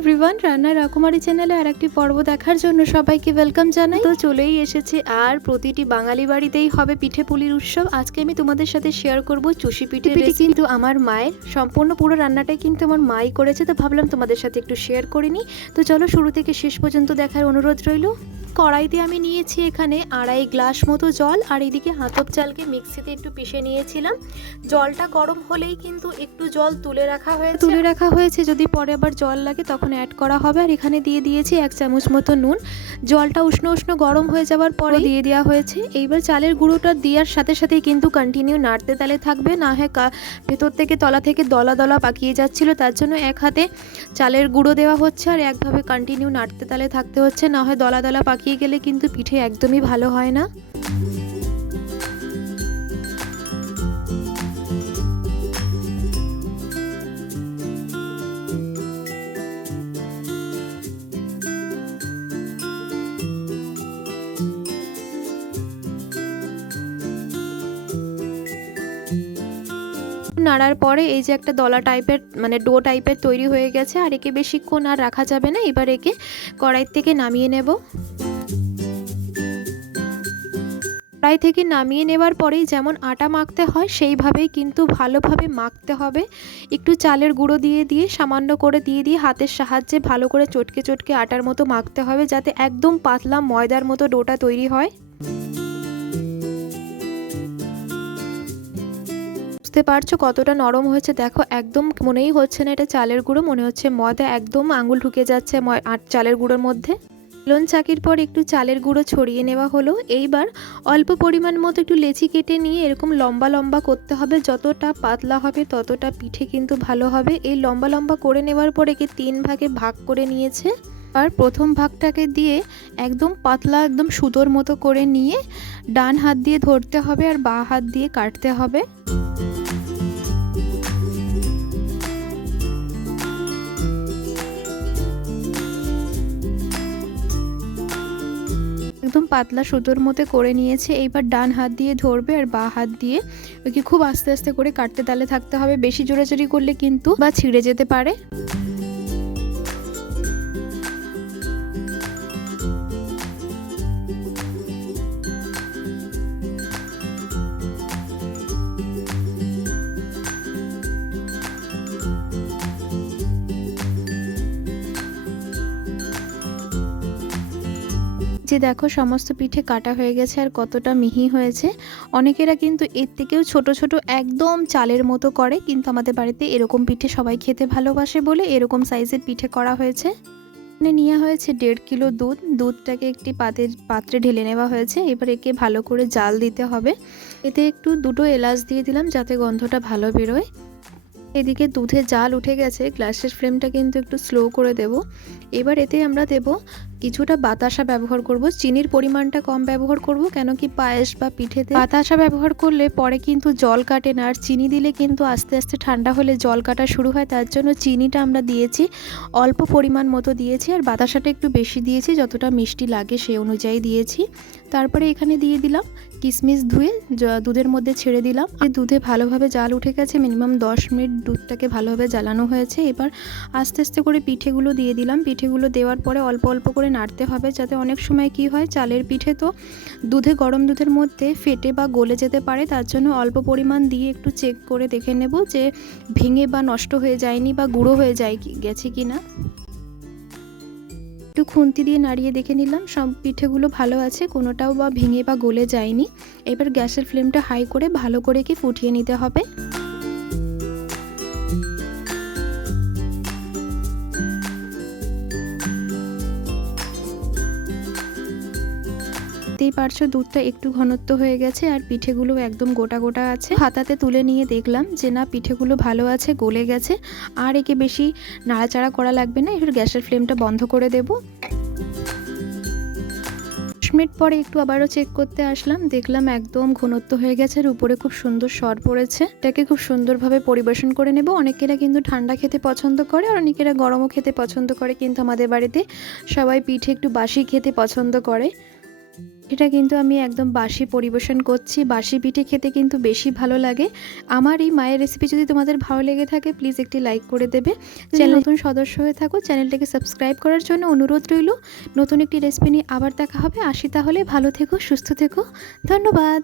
Everyone রান্না রাকুমারি চ্যানেলে আর একটি পর্ব দেখার জন্য সবাইকে ওয়েলকাম জানাই। তো চলেই এসেছে আর প্রতিটি বাঙালি বাড়িতেই হবে পিঠে পুলির উৎসব। আজকে আমি তোমাদের সাথে শেয়ার করব চুষি পিঠে কিন্তু আমার মায়ের সম্পূর্ণ পুরো রান্নাটাই কিন্তু আমার মাই করেছে তো ভাবলাম তোমাদের সাথে একটু শেয়ার করে নিই। তো চলো শুরু থেকে শেষ পর্যন্ত দেখার অনুরোধ রইল। কড়াইতে আমি নিয়েছি এখানে আড়াই গ্লাস মতো জল আর এদিকে হাতপ চালকে মিক্সিতে একটু পিষে নিয়েছিলাম। জলটা গরম হলেই কিন্তু একটু জল তুলে রাখা হয়েছে। তুলে রাখা হয়েছে যদি পরে আবার জল লাগে তখন অ্যাড করা হবে আর এখানে দিয়ে দিয়েছি এক চামচ মতো নুন। জলটা উষ্ণ উষ্ণ গরম হয়ে যাওয়ার পরে দিয়ে দেওয়া হয়েছে। এইবার চালের গুঁড়োটা দেওয়ার সাথে সাথেই কিন্তু কন্টিনিউ নাড়তে তালে থাকবে। না হয় ভেতর থেকে তলা থেকে দলা দলা পাকিয়ে যাচ্ছিল। তার জন্য এক হাতে চালের গুঁড়ো দেওয়া হচ্ছে আর একভাবে কন্টিনিউ নাড়তে তালে থাকতে হচ্ছে। না হয় দলা দলা পাকিয়ে গেলে কিন্তু পিঠে একদমই ভালো হয় না। নাড়ার পরে এই যে একটা দলা টাইপের মানে ডো টাইপের তৈরি হয়ে গেছে, আর একে বেশিক্ষণ আর রাখা যাবে না। এবার একে কড়াই থেকে নামিয়ে নেব। কড়াই থেকে নামিয়ে নেবার পরেই যেমন আটা মাখতে হয়, সেইভাবেই কিন্তু ভালোভাবে মাখতে হবে। একটু চালের গুঁড়ো দিয়ে দিয়ে, সামান্য করে দিয়ে দিয়ে হাতের সাহায্যে ভালো করে চটকে চটকে আটার মতো মাখতে হবে, যাতে একদম পাতলা ময়দার মতো ডোটা তৈরি হয়। বুঝতে পারছ কতটা নরম হয়েছে? দেখো, একদম মনেই হচ্ছে না এটা চালের গুঁড়ো, মনে হচ্ছে ময়দা একদম আঙুল ঢুকে যাচ্ছে চালের গুঁড়োর মধ্যে। লোন চাকির পর একটু চালের গুঁড়ো ছড়িয়ে নেওয়া হলো। এইবার অল্প পরিমাণ মতো একটু লেচি কেটে নিয়ে এরকম লম্বা লম্বা করতে হবে। যতটা পাতলা হবে ততটা পিঠে কিন্তু ভালো হবে। এই লম্বা লম্বা করে নেওয়ার পরে একে তিন ভাগে ভাগ করে নিয়েছে। আর প্রথম ভাগটাকে দিয়ে একদম পাতলা, একদম সুতোর মতো করে নিয়ে ডান হাত দিয়ে ধরতে হবে আর বাঁ হাত দিয়ে কাটতে হবে। একদম পাতলা সুতোর মতো করে নিয়েছে, এইবার ডান হাত দিয়ে ধরবে আর বা হাত দিয়ে ওকে খুব আস্তে আস্তে করে কাটতে তালে থাকতে হবে। বেশি জোরাজোরি করলে কিন্তু বা ছিঁড়ে যেতে পারে। যে দেখো সমস্ত পিঠে কাটা হয়ে গেছে আর কতটা মিহি হয়েছে। অনেকেরা কিন্তু এর থেকেও ছোট ছোট একদম চালের মতো করে, কিন্তু আমাদের বাড়িতে এরকম পিঠে সবাই খেতে ভালোবাসে বলে এরকম সাইজের পিঠে করা হয়েছে। এখানে নেওয়া হয়েছে দেড় কিলো দুধ। দুধটাকে একটি পাতের পাত্রে ঢেলে নেওয়া হয়েছে। এবার একে ভালো করে জাল দিতে হবে। এতে একটু দুটো এলাচ দিয়ে দিলাম যাতে গন্ধটা ভালো বেরোয়। এদিকে দুধে জাল উঠে গেছে। গ্লাসের ফ্লেমটা কিন্তু একটু স্লো করে দেব। এবার এতে আমরা দেব কিছুটা বাতাসা ব্যবহার করব, চিনির পরিমাণটা কম ব্যবহার করব, কেন কি পায়েস বা পিঠেতে বাতাসা ব্যবহার করলে পরে কিন্তু জল কাটে না, আর চিনি দিলে কিন্তু আস্তে আস্তে ঠান্ডা হলে জল কাটা শুরু হয়, তার জন্য চিনিটা আমরা দিয়েছি, অল্প পরিমাণ মতো দিয়েছি, আর বাতাসাটা একটু বেশি দিয়েছি, যতটা মিষ্টি লাগে সেই অনুযায়ী দিয়েছি। তারপরে এখানে দিয়ে দিলাম কিশমিশ ধুয়ে দুধের মধ্যে ছেড়ে দিলাম, এই দুধে ভালোভাবে জাল উঠে গেছে, মিনিমাম দশ মিনিট দুধটাকে ভালোভাবে জ্বালানো হয়েছে, এবার আস্তে আস্তে করে পিঠেগুলো দিয়ে দিলাম, পিঠেগুলো দেওয়ার পরে অল্প অল্প করে নাড়তে হবে যাতে অনেক সময় কি হয়, চালের পিঠে তো দুধে গরম দুধের মধ্যে ফেটে বা গলে যেতে পারে, তার জন্য অল্প পরিমাণ দিয়ে একটু চেক করে দেখে নেব যে ভেঙে বা নষ্ট হয়ে যায়নি বা গুঁড়ো হয়ে যায় গেছে কি না। একটু খুন্তি দিয়ে নাড়িয়ে দেখে নিলাম, সব পিঠেগুলো ভালো আছে, কোনোটাও বা ভেঙে বা গলে যায়নি। এবার গ্যাসের ফ্লেমটা হাই করে ভালো করে কি ফুটিয়ে নিতে হবে। দেখতেই পারছ, দুধটা একটু ঘনত্ব হয়ে গেছে আর পিঠেগুলো একদম গোটা গোটা আছে। হাতাতে তুলে নিয়ে দেখলাম যে না, পিঠেগুলো ভালো আছে, গলে গেছে। আর একে বেশি নাড়াচাড়া করা লাগবে না এবার গ্যাসের ফ্লেমটা বন্ধ করে দেব। মিনিট পরে একটু আবারও চেক করতে আসলাম, দেখলাম একদম ঘনত্ব হয়ে গেছে আর উপরে খুব সুন্দর সর পড়েছে। এটাকে খুব সুন্দরভাবে পরিবেশন করে নেব। অনেকেরা কিন্তু ঠান্ডা খেতে পছন্দ করে, আর অনেকেরা গরমও খেতে পছন্দ করে, কিন্তু আমাদের বাড়িতে সবাই পিঠে একটু বাসি খেতে পছন্দ করে। এটা কিন্তু আমি একদম বাসি পরিবেশন করছি। বাসি পিঠে খেতে কিন্তু বেশি ভালো লাগে। আমার এই মায়ের রেসিপি যদি তোমাদের ভালো লেগে থাকে প্লিজ একটি লাইক করে দেবে। চ্যানেল নতুন সদস্য হয়ে থাকো চ্যানেলটাকে সাবস্ক্রাইব করার জন্য অনুরোধ রইল। নতুন একটি রেসিপি নিয়ে আবার দেখা হবে। আসি তাহলে ভালো থেকো সুস্থ থেকো। ধন্যবাদ।